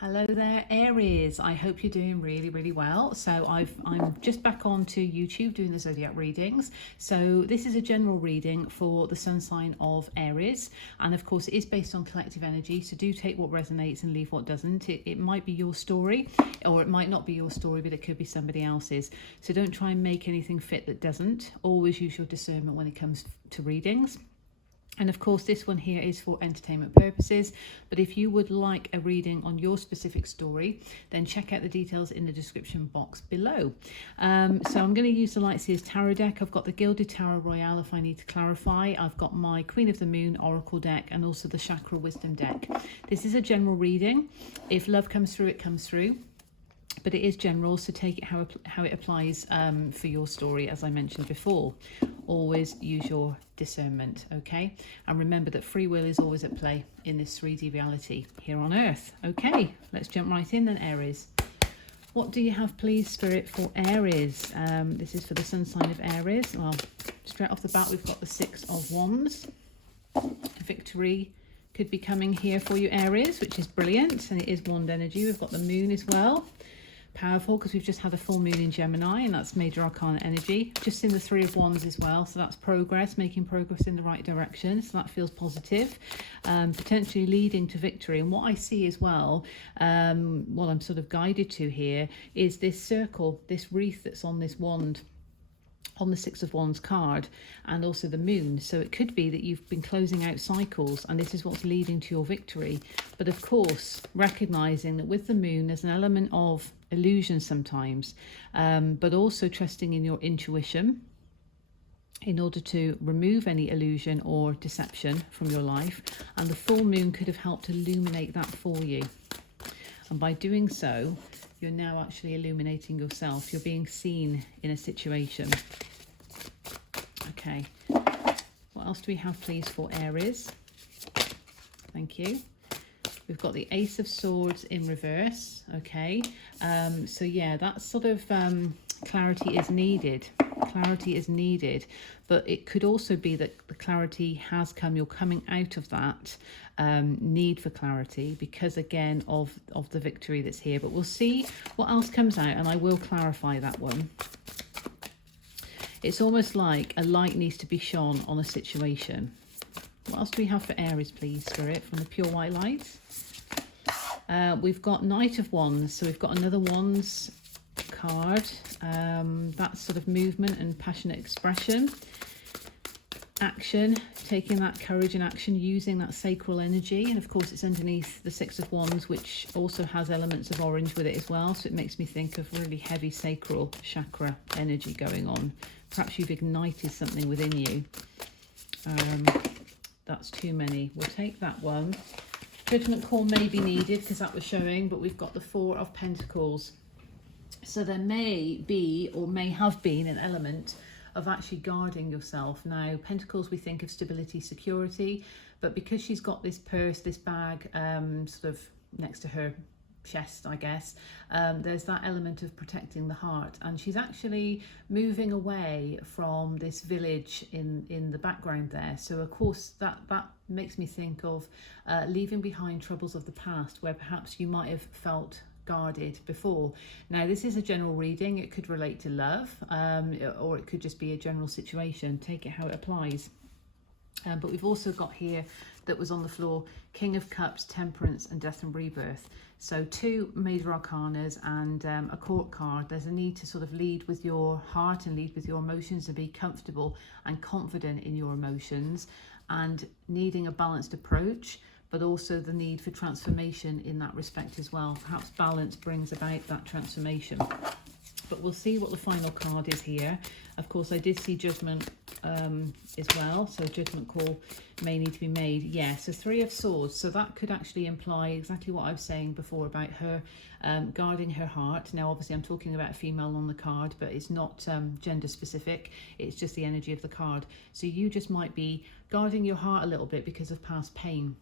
Hello there, Aries. I hope you're doing really well. So I'm just back onto YouTube doing the zodiac readings. So this is a general reading for the sun sign of Aries, and of course it is based on collective energy. So do take what resonates and leave what doesn't. It might be your story, or it might not be your story, but it could be somebody else's. So don't try and make anything fit that doesn't. Always use your discernment when it comes to readings. And of course, this one here is for entertainment purposes. But if you would like a reading on your specific story, then check out the details in the description box below. So I'm going to use the Lightseers Tarot deck. I've got the Gilded Tarot Royale if I need to clarify. I've got my Queen of the Moon Oracle deck and also the Chakra Wisdom deck. This is a general reading. If love comes through, it comes through. But it is general, so take it how it applies for your story, as I mentioned before. Always use your discernment, okay? And remember that free will is always at play in this 3D reality here on Earth. Okay, let's jump right in then, Aries. What do you have, please, Spirit, for Aries? This is for the sun sign of Aries. Well, straight off the bat, we've got the Six of Wands. Victory could be coming here for you, Aries, which is brilliant. And it is wand energy. We've got the moon as well. Powerful, because we've just had a full moon in Gemini, and that's major arcana energy. Just in the Three of Wands as well, so that's progress, making progress in the right direction, so that feels positive, potentially leading to victory. And what I see as well, what I'm sort of guided to here, is this circle, this wreath that's on this wand, on the Six of Wands card, and also the moon. So it could be that you've been closing out cycles and this is what's leading to your victory. But of course, recognizing that with the moon there's an element of illusion sometimes, but also trusting in your intuition in order to remove any illusion or deception from your life. And the full moon could have helped illuminate that for you, and by doing so you're now actually illuminating yourself. You're being seen in a situation. Okay, what else do we have, please, for Aries? Thank you. We've got the Ace of Swords in reverse. Okay, so yeah, that sort of clarity is needed. Clarity is needed, but it could also be that the clarity has come. You're coming out of that need for clarity because, again, of the victory that's here. But we'll see what else comes out, and I will clarify that one. It's almost like a light needs to be shone on a situation. What else do we have for Aries, please, Spirit, from the Pure White Light? We've got Knight of Wands, so we've got another Wands card. That's sort of movement and passionate expression. Action, taking that courage and action, using that sacral energy. And of course it's underneath the Six of Wands, which also has elements of orange with it as well. So it makes me think of really heavy sacral chakra energy going on. Perhaps you've ignited something within you. That's too many. We'll take that one. Judgment call may be needed because that was showing, but we've got the Four of Pentacles. So there may be, or may have been, an element of actually guarding yourself. Now, Pentacles, we think of stability, security, but because she's got this purse, this bag, sort of next to her chest, I guess, there's that element of protecting the heart, and she's actually moving away from this village in the background there. So of course that makes me think of leaving behind troubles of the past where perhaps you might have felt guarded before. Now, this is a general reading. It could relate to love, or it could just be a general situation. Take it how it applies. But we've also got here, that was on the floor, King of Cups, Temperance, and Death and Rebirth. So two major arcanas and a court card. There's a need to sort of lead with your heart and lead with your emotions, and be comfortable and confident in your emotions, and needing a balanced approach, but also the need for transformation in that respect as well. Perhaps balance brings about that transformation. But we'll see what the final card is here. Of course, I did see Judgment as well, so judgment call may need to be made. Yeah, so Three of Swords. So that could actually imply exactly what I was saying before about her guarding her heart. Now, obviously, I'm talking about a female on the card, but it's not gender specific. It's just the energy of the card. So you just might be guarding your heart a little bit because of past pain.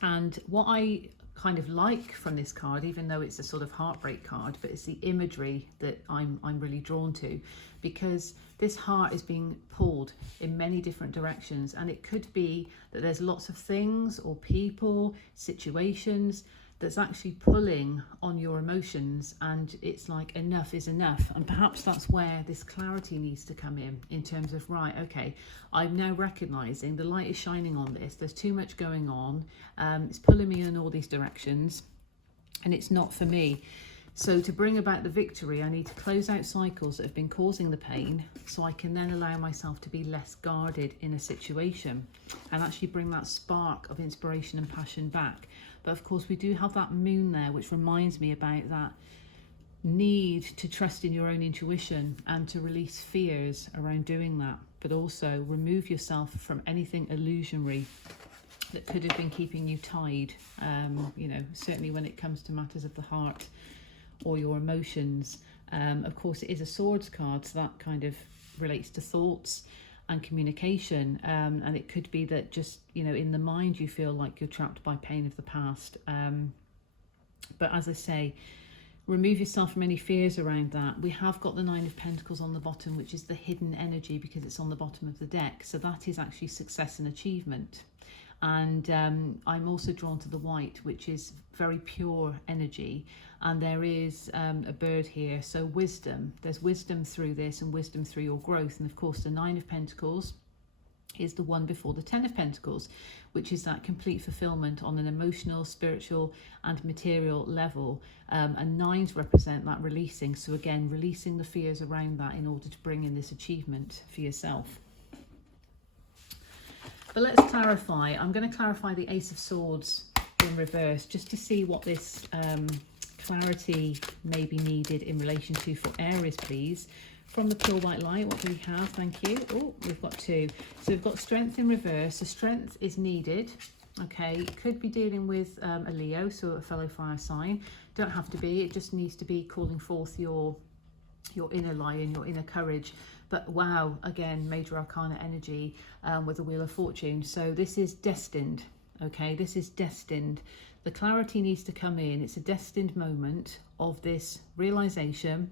And what I kind of like from this card, even though it's a sort of heartbreak card, but it's the imagery that I'm really drawn to, because this heart is being pulled in many different directions, and it could be that there's lots of things or people, situations that's actually pulling on your emotions, and it's like enough is enough. And perhaps that's where this clarity needs to come in terms of, right, okay, I'm now recognizing the light is shining on this, there's too much going on, it's pulling me in all these directions, and it's not for me. So to bring about the victory, I need to close out cycles that have been causing the pain, so I can then allow myself to be less guarded in a situation and actually bring that spark of inspiration and passion back. But of course, we do have that moon there, which reminds me about that need to trust in your own intuition and to release fears around doing that, but also remove yourself from anything illusionary that could have been keeping you tied, you know, certainly when it comes to matters of the heart or your emotions. Of course, it is a swords card, so that kind of relates to thoughts and communication, and it could be that just, you know, in the mind you feel like you're trapped by pain of the past, but as I say, remove yourself from any fears around that. We have got the Nine of Pentacles on the bottom, which is the hidden energy because it's on the bottom of the deck, so that is actually success and achievement. And I'm also drawn to the white, which is very pure energy, and there is a bird here, so wisdom. There's wisdom through this and wisdom through your growth. And of course the Nine of Pentacles is the one before the Ten of Pentacles, which is that complete fulfillment on an emotional, spiritual and material level, and nines represent that releasing. So again, releasing the fears around that in order to bring in this achievement for yourself. But let's clarify. I'm going to clarify the Ace of Swords in reverse, just to see what this clarity may be needed in relation to for Aries, please. From the pure white light, what do we have? Thank you. Oh, we've got two. So we've got strength in reverse. So strength is needed. Okay, could be dealing with a Leo, so a fellow fire sign. Don't have to be. It just needs to be calling forth your inner lion, your inner courage. But wow, again, major arcana energy with the Wheel of Fortune. So this is destined, okay? This is destined. The clarity needs to come in. It's a destined moment of this realization,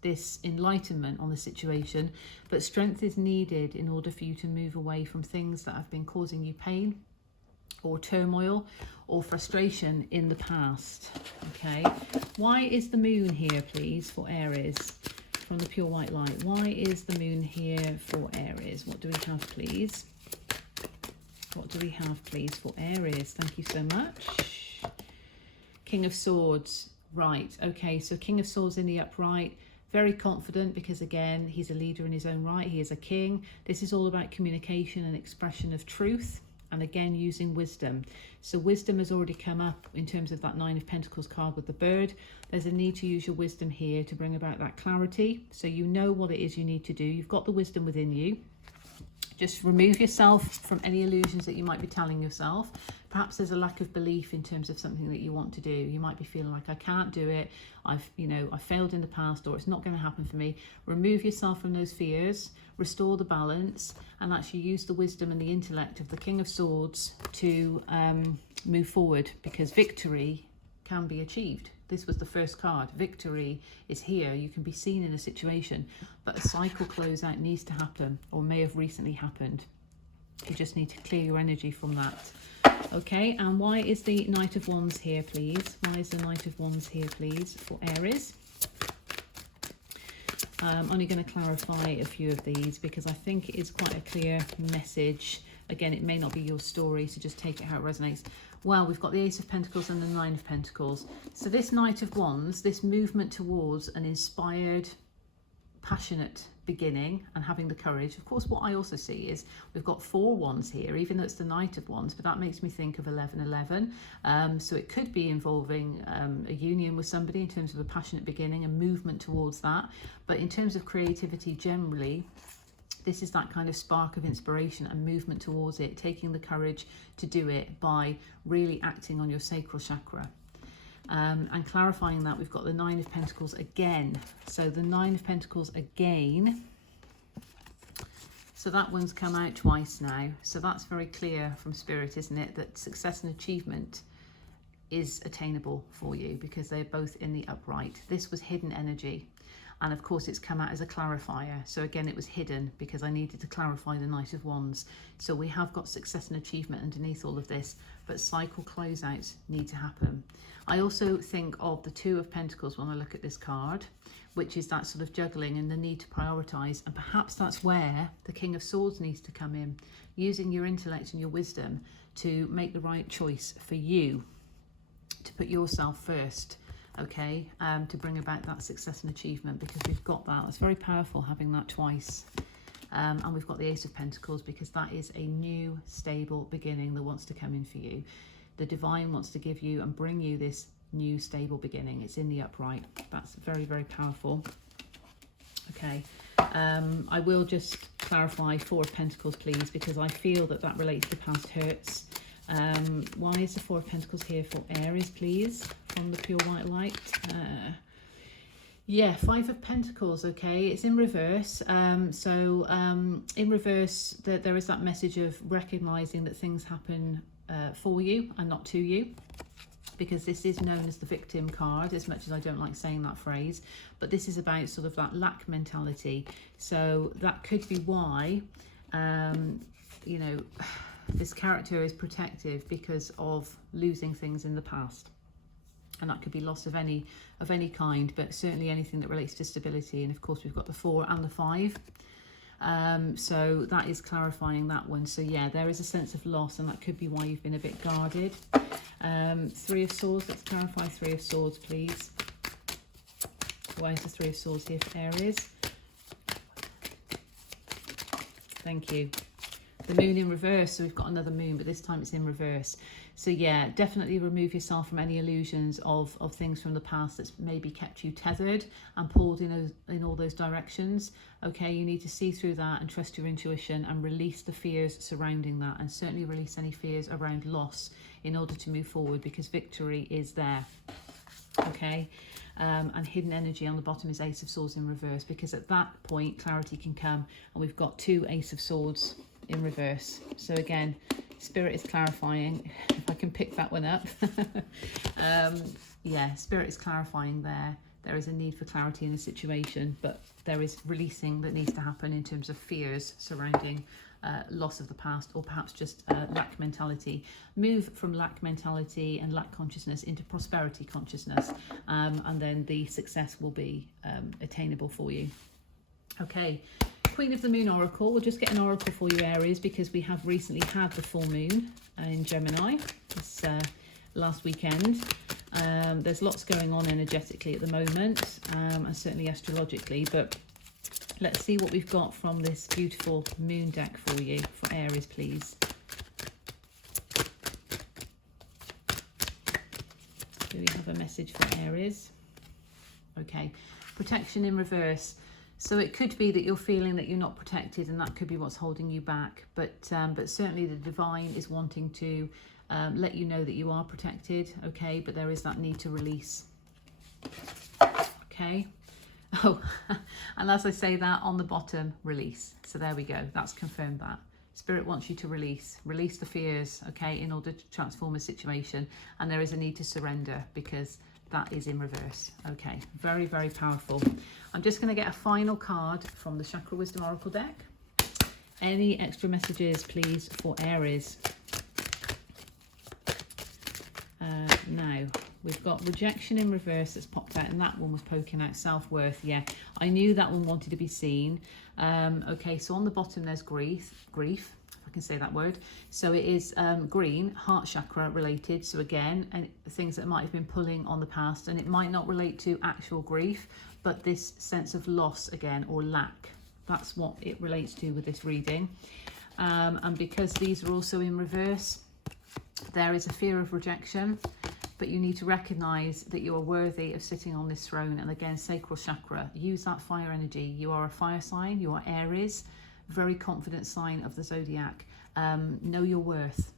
this enlightenment on the situation. But strength is needed in order for you to move away from things that have been causing you pain or turmoil or frustration in the past, okay? Why is the moon here, please, for Aries? From the pure white light, why is the moon here for Aries? What do we have, please? What do we have, please, for Aries? Thank you so much. King of Swords. Right, okay, so King of Swords in the upright. Very confident because, again, he's a leader in his own right. He is a king. This is all about communication and expression of truth. And again, using wisdom. So wisdom has already come up in terms of that Nine of Pentacles card with the bird. There's a need to use your wisdom here to bring about that clarity. So you know what it is you need to do. You've got the wisdom within you. Just remove yourself from any illusions that you might be telling yourself. Perhaps there's a lack of belief in terms of something that you want to do. You might be feeling like, I can't do it. I've failed in the past, or it's not going to happen for me. Remove yourself from those fears, restore the balance, and actually use the wisdom and the intellect of the King of Swords to move forward, because victory can be achieved. This was the first card. Victory is here. You can be seen in a situation, but a cycle closeout needs to happen, or may have recently happened. You just need to clear your energy from that. Okay, and why is the Knight of Wands here, please? Why is the Knight of Wands here, please, for Aries? I'm only going to clarify a few of these because I think it is quite a clear message. Again, it may not be your story, so just take it how it resonates. Well, we've got the Ace of Pentacles and the Nine of Pentacles. So this Knight of Wands, this movement towards an inspired, passionate beginning and having the courage. Of course, what I also see is we've got 4 wands here, even though it's the Knight of Wands, but that makes me think of 1111. So it could be involving a union with somebody in terms of a passionate beginning, a movement towards that. But in terms of creativity generally, this is that kind of spark of inspiration and movement towards it, taking the courage to do it by really acting on your sacral chakra. And clarifying that, we've got the Nine of Pentacles again. So the Nine of Pentacles again. So that one's come out twice now. So that's very clear from Spirit, isn't it? That success and achievement is attainable for you because they're both in the upright. This was hidden energy. And of course it's come out as a clarifier. So again, it was hidden because I needed to clarify the Knight of Wands. So we have got success and achievement underneath all of this, but cycle closeouts need to happen. I also think of the Two of Pentacles when I look at this card, which is that sort of juggling and the need to prioritize. And perhaps that's where the King of Swords needs to come in, using your intellect and your wisdom to make the right choice for you, to put yourself first. Okay, to bring about that success and achievement, because we've got that. It's very powerful having that twice. And we've got the Ace of Pentacles, because that is a new, stable beginning that wants to come in for you. The divine wants to give you and bring you this new, stable beginning. It's in the upright. That's very, very powerful. Okay, I will just clarify Four of Pentacles, please, because I feel that that relates to past hurts. Why is the Four of Pentacles here for Aries, please, from the pure white light? Yeah, Five of Pentacles, okay, it's in reverse. In reverse, there is that message of recognizing that things happen for you and not to you, because this is known as the victim card, as much as I don't like saying that phrase, but this is about sort of that lack mentality. So that could be why, you know, this character is protective because of losing things in the past. And that could be loss of any kind, but certainly anything that relates to stability. And of course, we've got the 4 and the 5. So that is clarifying that one. So yeah, there is a sense of loss, and that could be why you've been a bit guarded. 3 of Swords, let's clarify 3 of Swords, please. Why is the 3 of Swords here for Aries? Thank you. The moon in reverse, so we've got another moon, but this time it's in reverse. So yeah, definitely remove yourself from any illusions of things from the past that's maybe kept you tethered and pulled in all those directions. Okay, you need to see through that and trust your intuition and release the fears surrounding that, and certainly release any fears around loss in order to move forward, because victory is there. Okay, and hidden energy on the bottom is Ace of Swords in reverse, because at that point clarity can come, and we've got 2 Ace of Swords in reverse. So again, Spirit is clarifying, if I can pick that one up. Yeah, Spirit is clarifying there is a need for clarity in the situation, but there is releasing that needs to happen in terms of fears surrounding loss of the past, or perhaps just lack mentality. Move from lack mentality and lack consciousness into prosperity consciousness, and then the success will be attainable for you. Okay, Queen of the Moon Oracle. We'll just get an oracle for you, Aries, because we have recently had the full moon in Gemini this last weekend. There's lots going on energetically at the moment, and certainly astrologically, but let's see what we've got from this beautiful moon deck for you, for Aries, please. Do we have a message for Aries? Okay, protection in reverse. So it could be that you're feeling that you're not protected, and that could be what's holding you back. But certainly the divine is wanting to let you know that you are protected, okay? But there is that need to release, okay? Oh, and as I say that, on the bottom, release. So there we go. That's confirmed that. Spirit wants you to release the fears, okay, in order to transform a situation. And there is a need to surrender, because that is in reverse. Okay, very, very powerful. I'm just going to get a final card from the Chakra Wisdom Oracle deck. Any extra messages, please, for Aries? Now, we've got rejection in reverse that's popped out, and that one was poking out self-worth. Yeah, I knew that one wanted to be seen. Okay, so on the bottom there's grief, if I can say that word. So it is green, heart chakra related. So again, and things that might have been pulling on the past, and it might not relate to actual grief, but this sense of loss again, or lack. That's what it relates to with this reading. And because these are also in reverse, there is a fear of rejection, but you need to recognize that you are worthy of sitting on this throne. And again, sacral chakra, use that fire energy. You are a fire sign, you are Aries, very confident sign of the zodiac. Know your worth,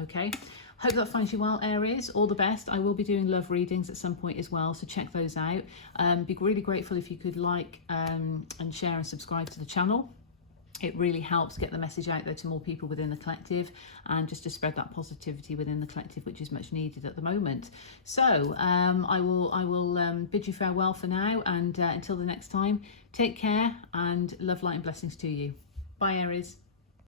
okay? Hope that finds you well, Aries. All the best. I will be doing love readings at some point as well, so check those out. Be really grateful if you could like and share and subscribe to the channel. It really helps get the message out there to more people within the collective, and just to spread that positivity within the collective, which is much needed at the moment. So I will bid you farewell for now, and until the next time, take care, and love, light and blessings to you. Bye, Aries.